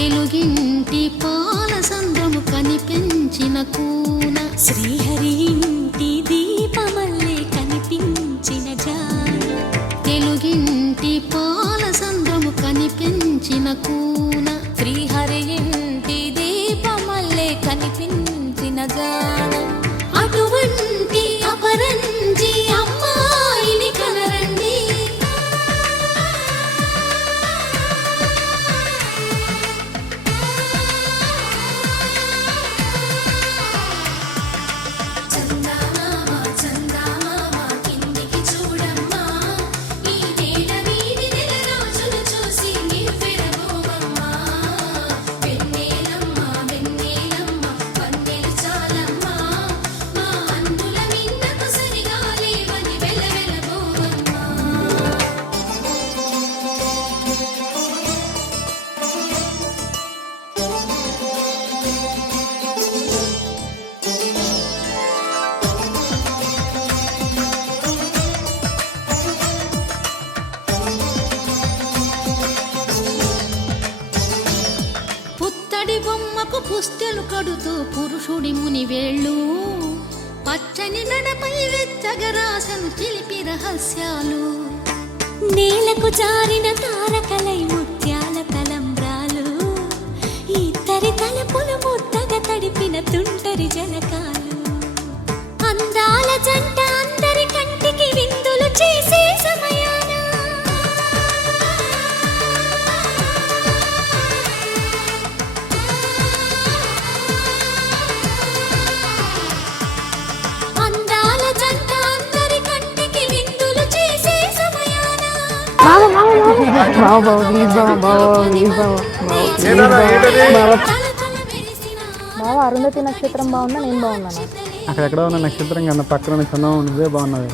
తెలుగింటి పాల సంద్రము కనిపించిన కూన శ్రీహరి ఇంటి దీపమల్లే కనిపించిన జాన తెలుగింటి పాల సంద్రము కనిపించిన కూన శ్రీహరి ఇంటి దీపమల్లే కనిపించిన జాన అటువంటి అపరంజి అమ్మాయిని కనరండి చందమామ చందమామ కిందికి చూడమ్మా ఈ నేల వీడి నెల రోజులు చూసి నివ్వెరబోవమ్మా వెన్నెలమ్మ వెన్నెలమ్మ వన్నెలు చాలమ్మా మా అన్నుల మిన్నకు సరిగా లేవని వెలవెలబోవమ్మా పుత్తడి బొమ్మకు పుస్తెలు కడుతూ పురుషుడి ముని వేళ్ళు పచ్చని నడపై వెచ్చగరాసను చిలిపి రహస్యాలు నేలకు జారిన తారకలై ముత్యాల తలంబ్రాలు ఇద్దరి తలపులు ముద్దగా తడిపిన తుంటరి జలకాలు అందాల జంట అందరి కంటికి విందులు చేసే సమయాన అందాల జంట అందరి కంటికి విందులు చేసే సమయాన బావ అరుంధతి నక్షత్రం బాగుందా నేను బాగున్నాను అక్కడెక్కడ ఉన్న నక్షత్రం కన్నా పక్కన ఉన్న చందం ఉన్నదే బాగున్నది.